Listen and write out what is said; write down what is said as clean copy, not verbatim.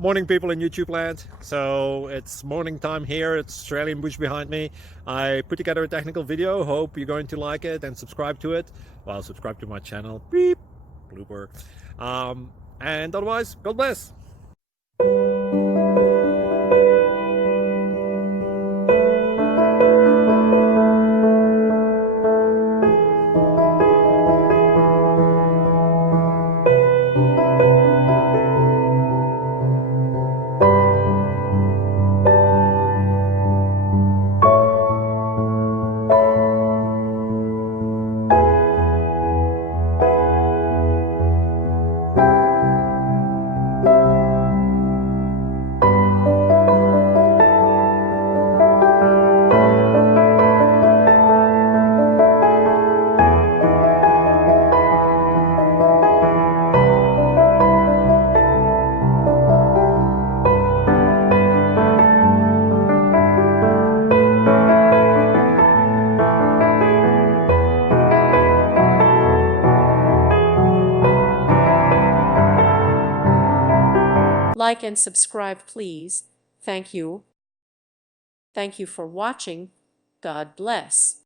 Morning, people in YouTube land. So it's morning time here. It's Australian bush behind me. I put together a technical video. Hope you're going to like it and subscribe to it. Well, subscribe to my channel. Beep. Blooper. And otherwise, God bless. Like and subscribe, please. Thank you. Thank you for watching. God bless.